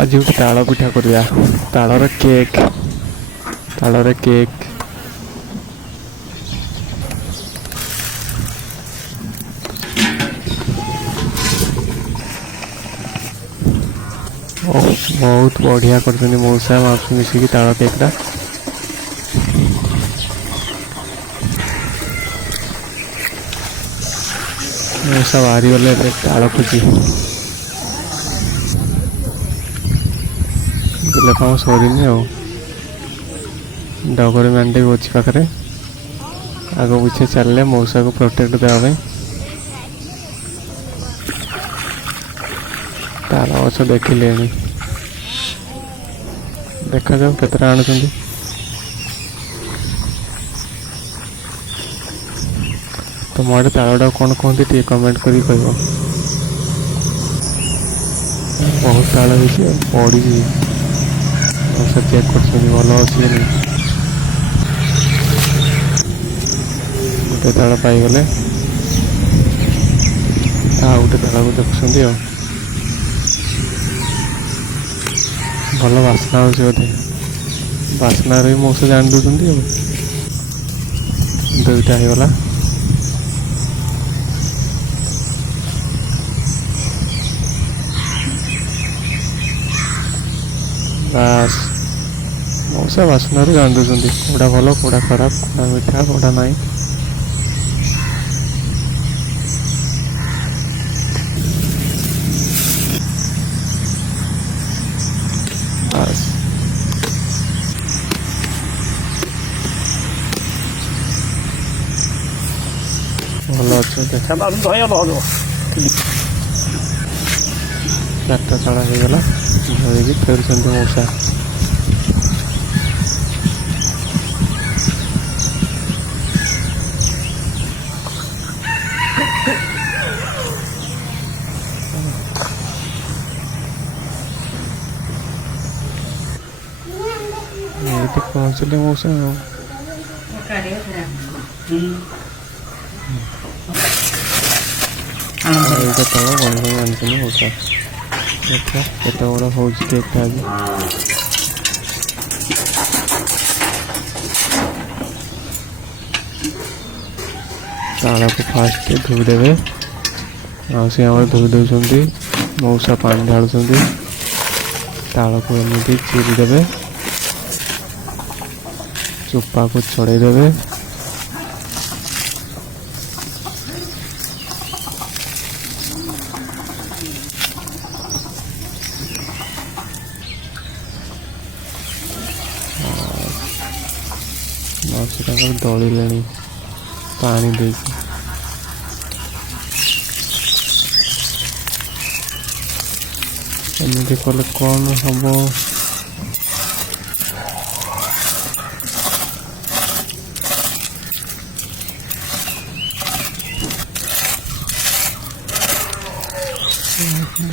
आज गोटे ताल पिठा करवा तालर केक तालर केक बहुत बढ़िया कर मौसा माउसी मिसिकी ताल केकटा मौसा बाहरी गले ताल खोजी बिल कम सरीनी डगरी मांडे भी अच्छी पाखे आग पीछे चलने मौसा को प्रोटेक्ट देवाई ताल गछ देखिले देखा जाऊ केतटा आनु तुम आड़े तालटा कौन कहते टे कमेंट करी कह बहुत ताल पड़ी चेक कर भल अच्छे गोटे ताल पाईगले गोटे ताल को देखुं भल बास्ना हो बोधे बास्ना भी मौसा जान दौरान दुईटा होगला बास मौसा बास्ना जान दौरान कौटा भल कौटा खराब कौटा मीठा कौटा नाई बास भल अच्छे चार्टा ताल होगला धोई फेर मौसा पहुँचले मौसा ताल बंद मानते मौसा देखा केत बड़ा हो केकटा आज ताल को फास्ट धोईदेवे मौसी आम धोई दौरान मौसा पानी ढालुं ताल को एमती चिरीदेवे चोपा को छड़ेदेवे मौसी दलिले पानी दे एमती कले कौन हम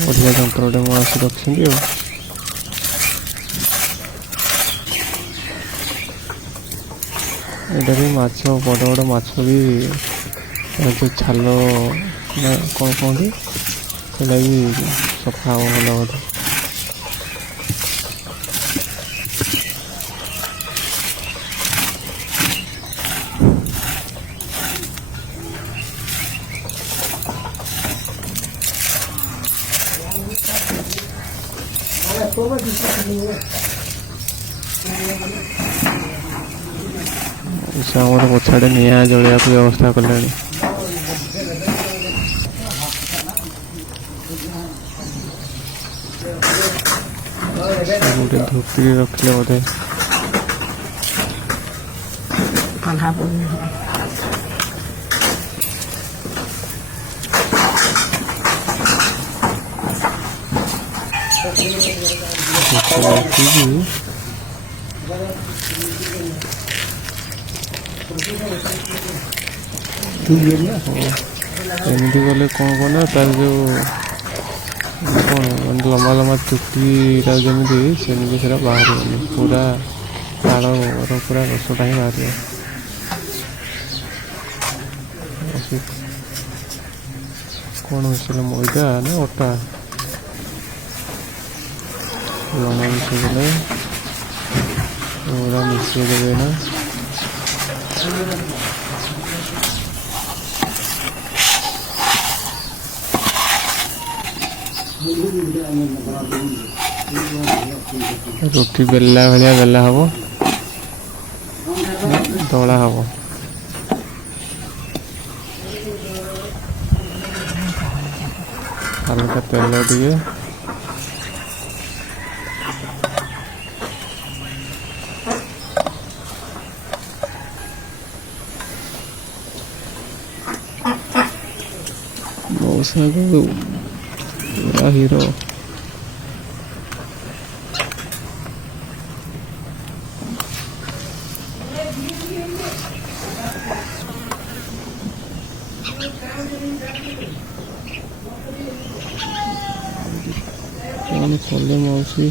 बढ़िया जंत्रटे मौसी रखी एटा भी माछ बड़ बड़ माछ भी जो छाल कौन कहते से भी सफा भल बोधे पछाड़े निआ जलिया व्यवस्था कले गोटे धोती रखिले बोधे एमती गले कौन कौन तार जो कौन लंबा लंबा चुटीटा जमी सेमती से बाहर पूरा ताल पूरा रसटा ही बाहर कौन मैदा ना अटा ଲୁଣ ମିଶେଇଦେଲେ ପୁରା ମିଶେଇଦେବେ ନା। ରୁଟି ବେଲା ଭଳିଆ ବେଲା ହବ, ଦଳା ହବ। ହାଲକା ତେଲ ଟିକେ, ମଉସାକୁ ପୁରା ହିରୋ। କଣ କଲେ ମାଉସୀ?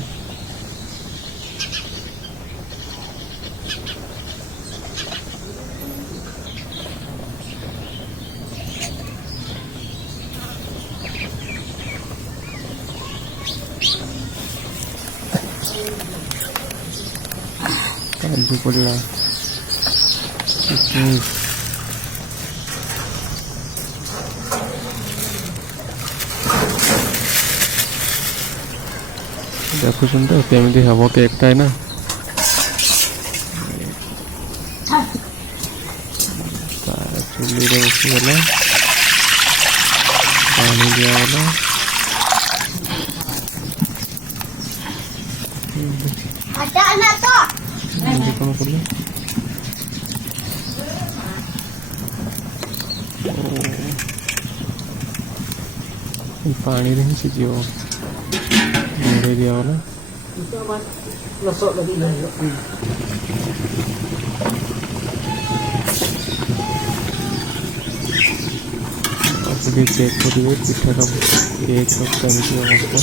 କାଜୁ ପଡ଼ିଲା, କିସମିସ, ଦେଖୁଛନ୍ତି ତ କେମିତି ହବ କେକ୍ଟା ନା। ଚୁଲିରେ ବସିଗଲା, ପାଣି ଦିଆଗଲା, ଏମିତି କ'ଣ କଲେ? ପାଣିରେ ହିଁ ସିଝିବ, ଘୋଡ଼େଇ ଦିଆଗଲା। ଟିକେ ଚେକ୍ କରିବେ ପିଠାଟା କେକ୍ର କେମିତି ଅବସ୍ଥା।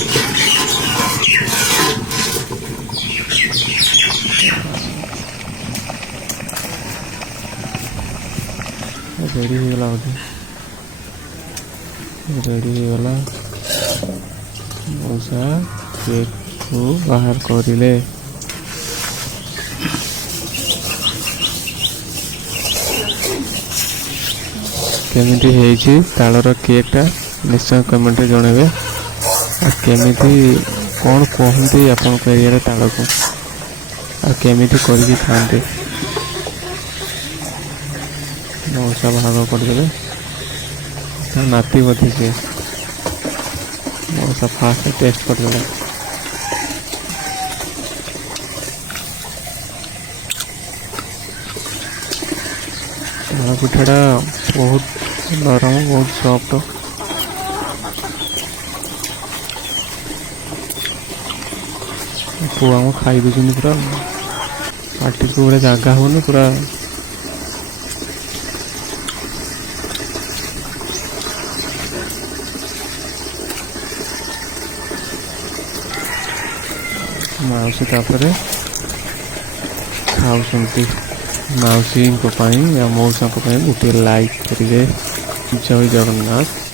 ରେଡ଼ି ହେଇଗଲା ବୋଧେ, ରେଡ଼ି ହେଇଗଲା। ମଉସା କେକ୍କୁ ବାହାର କରିଲେ। କେମିତି ହେଇଛି ତାଳର କେକ୍ଟା ନିଶ୍ଚୟ କମେଣ୍ଟରେ ଜଣାଇବେ। ଆଉ କେମିତି କ'ଣ କୁହନ୍ତି ଆପଣଙ୍କ ଏରିଆରେ ତାଳକୁ, ଆଉ କେମିତି କରିକି ଖାଆନ୍ତି। ମଉସା ଭାଗ କରିଦେବେ, ତା ନାତି ବୋଧେ ସିଏ। ମଉସା ଫାଷ୍ଟ ଟେଷ୍ଟ କରିଦେଲେ। ତାଳ ପିଠାଟା ବହୁତ ନରମ, ବହୁତ ସଫ୍ଟ। ପୁଅ ଆମ ଖାଇ ଦେଉଛନ୍ତି ପୁରା, ପାଟିକୁ ଗୋଟେ ଜାଗା ହେଉନି ପୁରା। ମାଉସୀ ତାପରେ ଖାଉଛନ୍ତି। ମାଉସୀଙ୍କ ପାଇଁ ଆଉ ମଉସାଙ୍କ ପାଇଁ ଗୋଟେ ଲାଇକ୍ କରିବେ। ଜୟ ଜଗନ୍ନାଥ।